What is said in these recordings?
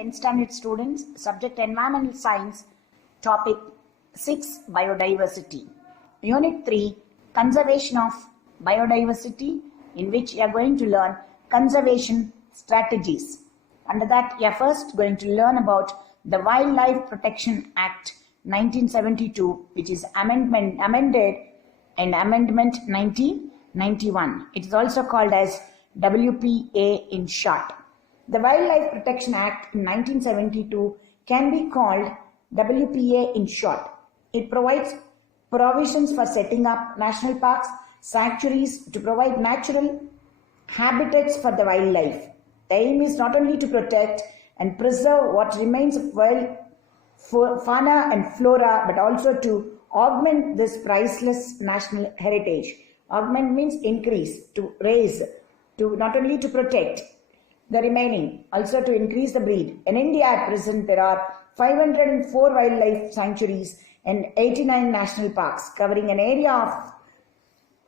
10th standard students, subject Environmental Science, topic 6, Biodiversity. Unit 3, Conservation of Biodiversity, in which you are going to learn conservation strategies. Under that, you are first going to learn about the Wildlife Protection Act 1972, which is amended in Amendment 1991. It is also called as WPA in short. The Wildlife Protection Act in 1972 can be called WPA in short. It provides provisions for setting up national parks, sanctuaries to provide natural habitats for the wildlife. The aim is not only to protect and preserve what remains of wild fauna and flora, but also to augment this priceless national heritage. Augment means increase, to raise, to not only to protect the remaining, also to increase the breed. In India at present, there are 504 wildlife sanctuaries and 89 national parks covering an area of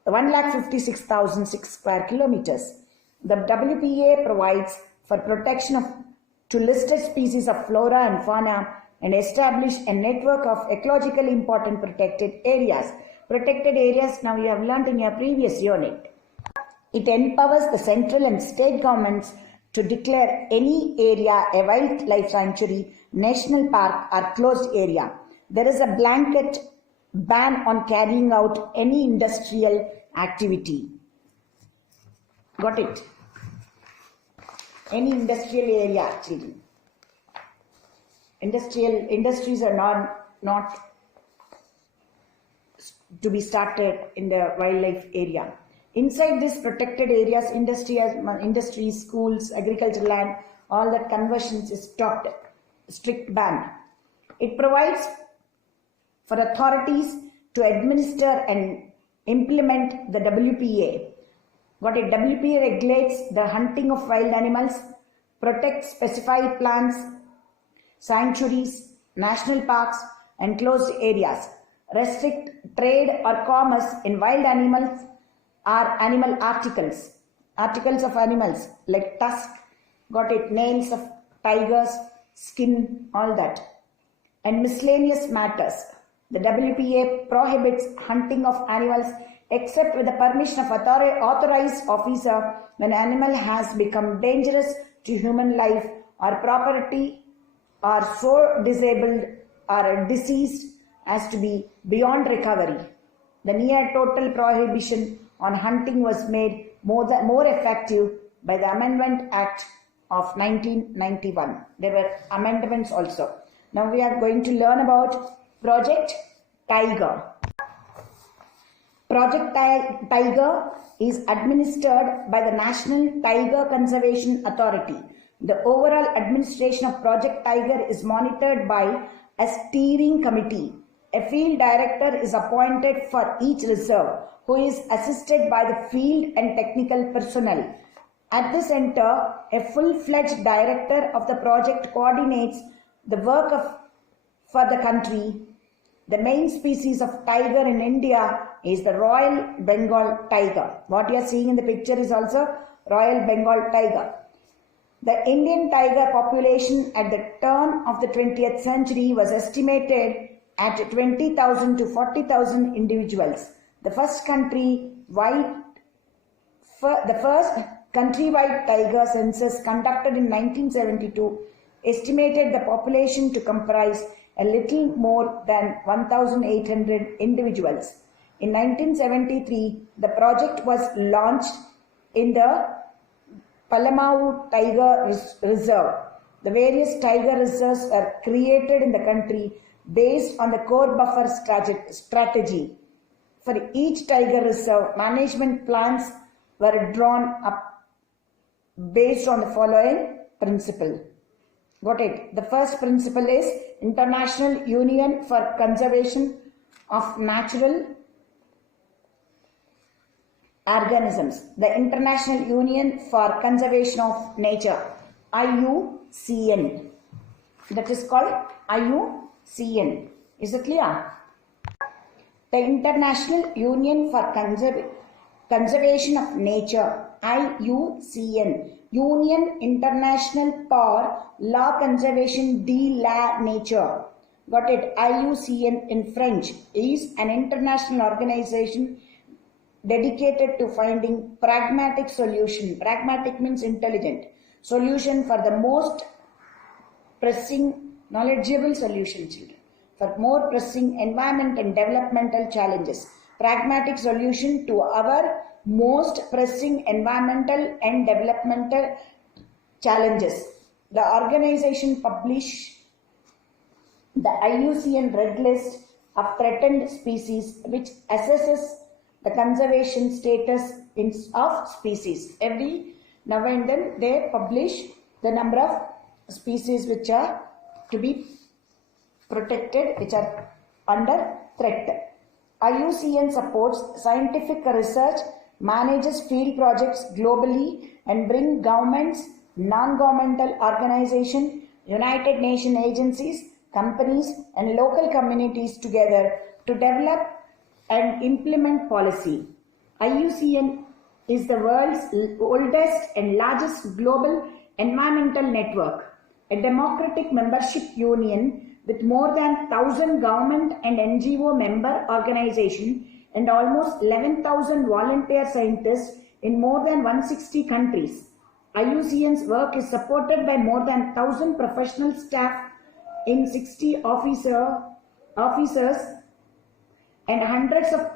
156,006 square kilometers. The WPA provides for protection to listed species of flora and fauna and establish a network of ecologically important protected areas. Protected areas, now you have learnt in your previous unit. It empowers the central and state governments to declare any area a wildlife sanctuary, national park or closed area. There is a blanket ban on carrying out any industrial activity. Got it? Any industrial area, children. Industries are not to be started in the wildlife area. Inside these protected areas, industries, schools, agricultural land, all that conversions is stopped, strict ban. It provides for authorities to administer and implement the WPA. What a WPA regulates the hunting of wild animals, protects specified plants, sanctuaries, national parks and closed areas, restrict trade or commerce in wild animals or animal articles of animals like tusk, got it, nails of tigers, skin, all that, and miscellaneous matters. The WPA prohibits hunting of animals except with the permission of authorized officer when animal has become dangerous to human life or property or so disabled or diseased as to be beyond recovery. The near total prohibition on hunting was made more effective by the Amendment Act of 1991. There were amendments also. Now we are going to learn about Project Tiger. Project Tiger is administered by the National Tiger Conservation Authority. The overall administration of Project Tiger is monitored by a steering committee. A field director is appointed for each reserve, who is assisted by the field and technical personnel. At the center, a full-fledged director of the project coordinates the work for the country. The main species of tiger in India is the Royal Bengal tiger. What you are seeing in the picture is also Royal Bengal tiger. The Indian tiger population at the turn of the 20th century was estimated at 20,000 to 40,000 individuals. The first countrywide tiger census conducted in 1972 estimated the population to comprise a little more than 1,800 individuals. In 1973, the project was launched in the Palamau Tiger Reserve. The various tiger reserves are created in the country based on the core buffer strategy. For each tiger reserve, management plans were drawn up based on the following principle. Got it? The first principle is International Union for Conservation of Natural Organisms. The International Union for Conservation of Nature, IUCN. That is called IUCN. Is it clear? The International Union for Conservation of Nature, IUCN, Union International pour La Conservation de la Nature. Got it? IUCN in French is an international organization dedicated to finding pragmatic solution. Pragmatic means intelligent. Solution for the most pressing, knowledgeable solution, children. For more pressing environment and developmental challenges. Pragmatic solution to our most pressing environmental and developmental challenges. The organization publish the IUCN Red List of Threatened Species, which assesses the conservation status of species. Every now and then they publish the number of species which are to be protected, which are under threat. IUCN supports scientific research, manages field projects globally, and bring governments, non-governmental organizations, United Nations agencies, companies, and local communities together to develop and implement policy. IUCN is the world's oldest and largest global environmental network, a democratic membership union with more than 1,000 government and NGO member organizations and almost 11,000 volunteer scientists in more than 160 countries. IUCN's work is supported by more than 1,000 professional staff in 60 officers and hundreds of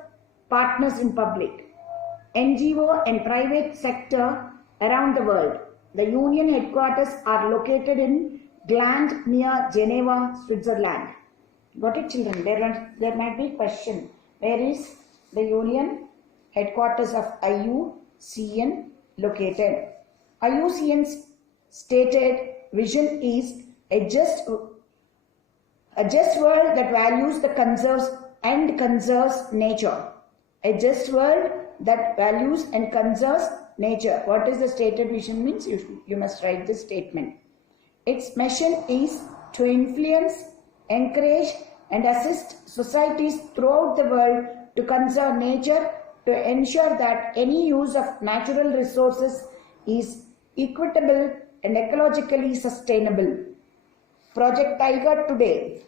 partners in public, NGO and private sector around the world. The union headquarters are located in Gland near Geneva, Switzerland. Got it, children? There might be a question. Where is the union headquarters of IUCN located? IUCN's stated vision is a just world that values the conserves nature. A just world that values and conserves nature. What is the stated vision means? You must write this statement. Its mission is to influence, encourage, and assist societies throughout the world to conserve nature, to ensure that any use of natural resources is equitable and ecologically sustainable. Project Tiger today,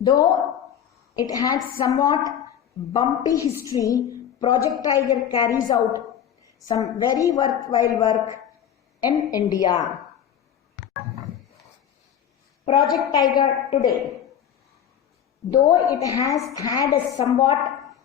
though it had somewhat bumpy history, Project Tiger carries out some very worthwhile work in India. Project Tiger today, though it has had a somewhat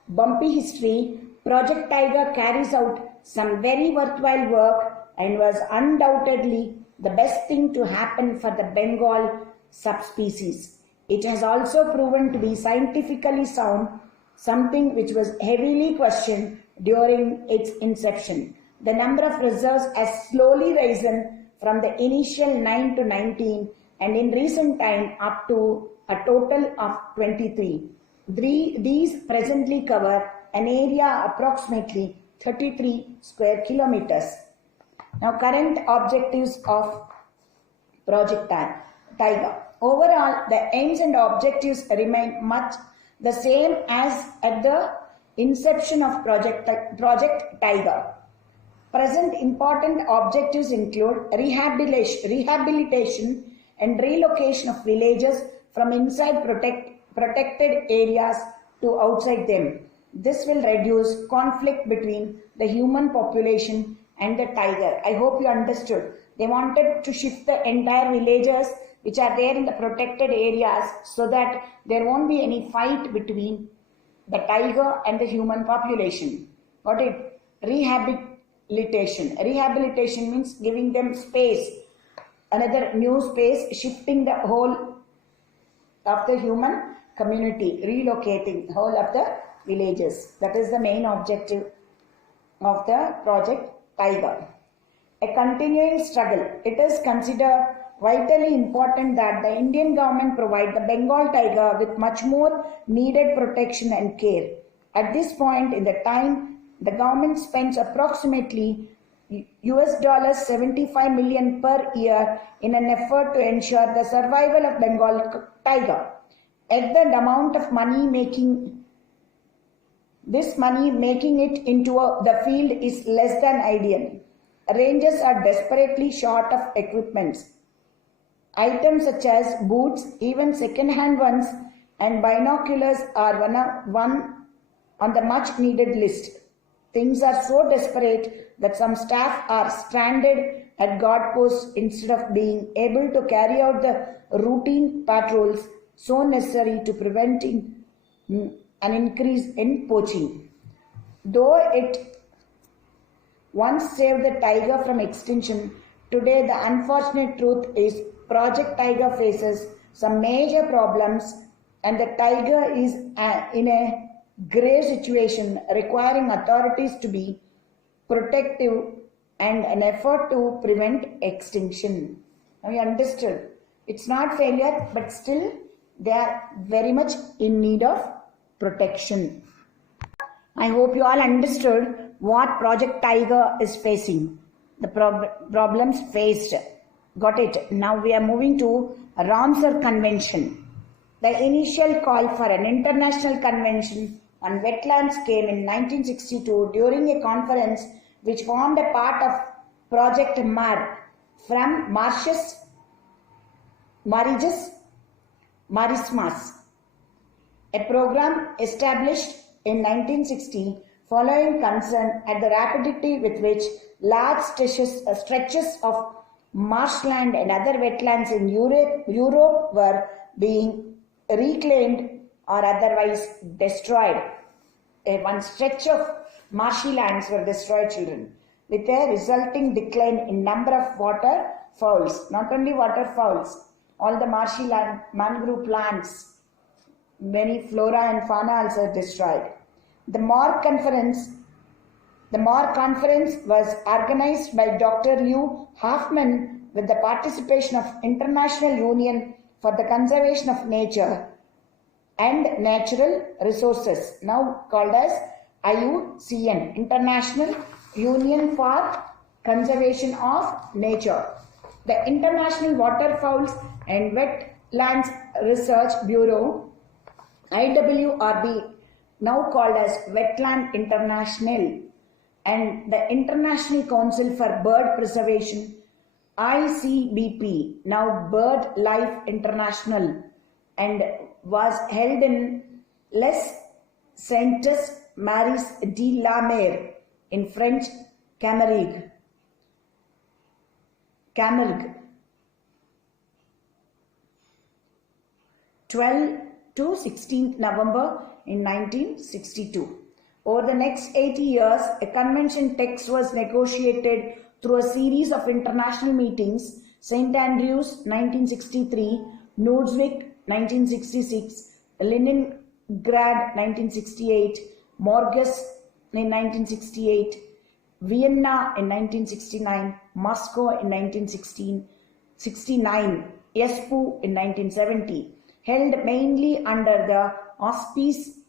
bumpy history, Project Tiger carries out some very worthwhile work and was undoubtedly the best thing to happen for the Bengal subspecies. It has also proven to be scientifically sound, something which was heavily questioned during its inception. The number of reserves has slowly risen from the initial 9 to 19 and in recent time up to a total of 23. These presently cover an area approximately 33 square kilometers. Now, current objectives of Project Tiger. Overall, the aims and objectives remain much the same as at the inception of Project Tiger. Present important objectives include rehabilitation and relocation of villages from inside protected areas to outside them. This will reduce conflict between the human population and the tiger. I hope you understood. They wanted to shift the entire villages which are there in the protected areas so that there won't be any fight between the tiger and the human population. Got it? Rehabilitation. Rehabilitation means giving them space, another new space, shifting the whole of the human community, relocating the whole of the villages. That is the main objective of the Project Tiger. A continuing struggle. It is considered vitally important that the Indian government provide the Bengal tiger with much more needed protection and care. At this point in the time, the government spends approximately $75 million per year in an effort to ensure the survival of Bengal tiger. At the amount of money making it into the field is less than ideal. rangers are desperately short of equipments. Items such as boots, even second-hand ones, and binoculars are one on the much-needed list. Things are so desperate that some staff are stranded at guard posts instead of being able to carry out the routine patrols so necessary to preventing an increase in poaching. Though it once saved the tiger from extinction, today the unfortunate truth is Project Tiger faces some major problems and the tiger is in a grave situation requiring authorities to be protective and an effort to prevent extinction. Now you understood. It's not failure, but still they are very much in need of protection. I hope you all understood what Project Tiger is facing, the problems faced. Got it. Now we are moving to Ramsar Convention. The initial call for an international convention on wetlands came in 1962 during a conference which formed a part of Project MAR from Marismas, a program established in 1960 following concern at the rapidity with which large stretches of marshland and other wetlands in Europe were being reclaimed or otherwise destroyed. One stretch of marshy lands were destroyed, children, with a resulting decline in number of waterfowls. Not only waterfowls, all the marshy land, mangrove plants, many flora and fauna also destroyed. The MAR conference was organized by Dr. Lew Hoffman with the participation of International Union for the Conservation of Nature and Natural Resources, now called as IUCN, International Union for Conservation of Nature. The International Waterfowls and Wetlands Research Bureau, IWRB, now called as Wetland International, and the International Council for Bird Preservation, ICBP, now Bird Life International, and was held in Les Saintes Maries de la Mer in French Camargue. 12 to 16th November in 1962. Over the next 80 years, a convention text was negotiated through a series of international meetings: St. Andrews 1963, Nordwijk 1966, Leningrad 1968, Morges in 1968, Vienna in 1969, Moscow in 1969, Espoo in 1970, held mainly under the auspice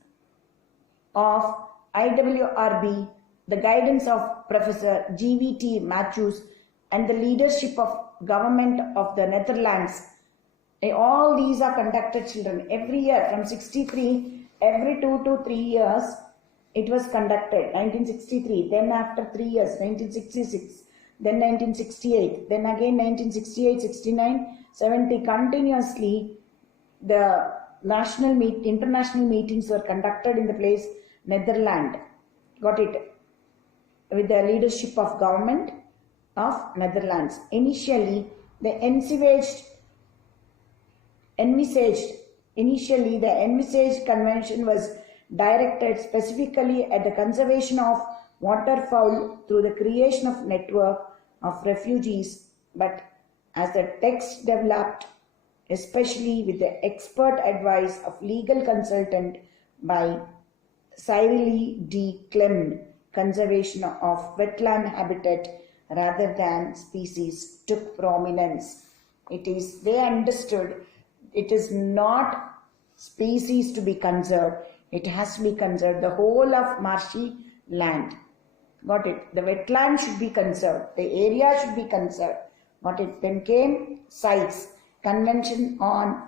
of IWRB, the guidance of Professor G.V.T. Matthews, and the leadership of Government of the Netherlands. All these are conducted, children, every year from 63, every 2 to 3 years it was conducted. 1963, then after 3 years, 1966, then 1968, then again 1968, 69, 70, continuously the international meetings were conducted in the place Netherlands. Got it? With the leadership of Government of Netherlands. Initially, the envisaged convention was directed specifically at the conservation of waterfowl through the creation of network of refugees, but as the text developed, especially with the expert advice of legal consultant by Cyril D. Clem, conservation of wetland habitat rather than species took prominence. They understood it is not species to be conserved, it has to be conserved, the whole of marshy land. Got it? The wetland should be conserved, the area should be conserved. Got it? Then came CITES, Convention on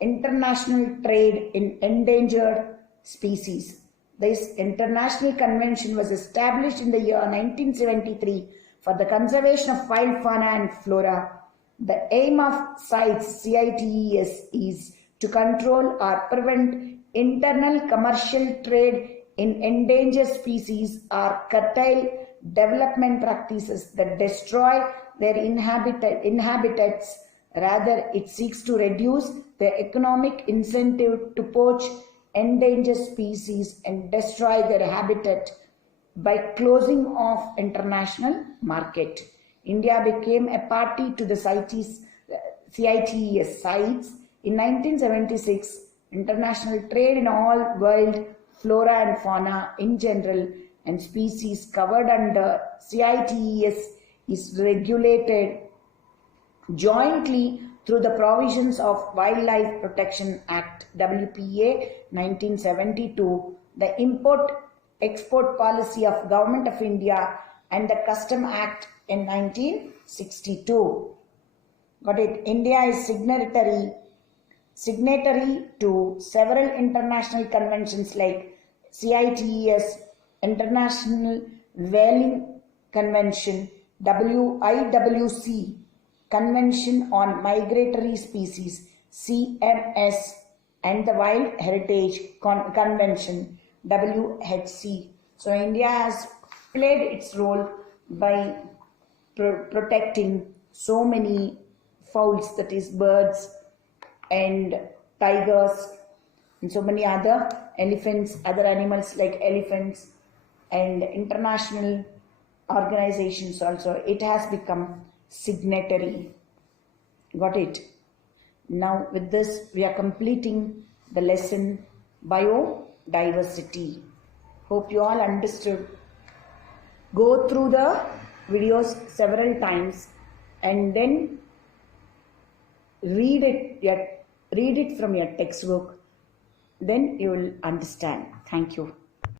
International Trade in Endangered Species. This international convention was established in the year 1973 for the conservation of wild fauna and flora. The aim of CITES is to control or prevent internal commercial trade in endangered species or curtail development practices that destroy their inhabitants. Rather, it seeks to reduce the economic incentive to poach endangered species and destroy their habitat by closing off international market. India became a party to the CITES sites in 1976. International trade in all world flora and fauna in general and species covered under CITES is regulated jointly through the provisions of Wildlife Protection Act WPA 1972, the Import-Export Policy of Government of India and the Custom Act in 1962. Got it? India is signatory to several international conventions like CITES, International Whaling Convention, WIWC, Convention on Migratory Species, CMS, and the Wild Heritage Convention, WHC. So India has played its role by protecting so many fowls, that is birds and tigers and so many other elephants, other animals like elephants, and international organizations also. It has become signatory. Got it? Now with this we are completing the lesson biodiversity. Hope you all understood. Go through the videos several times and then read it from your textbook. Then you will understand. Thank you.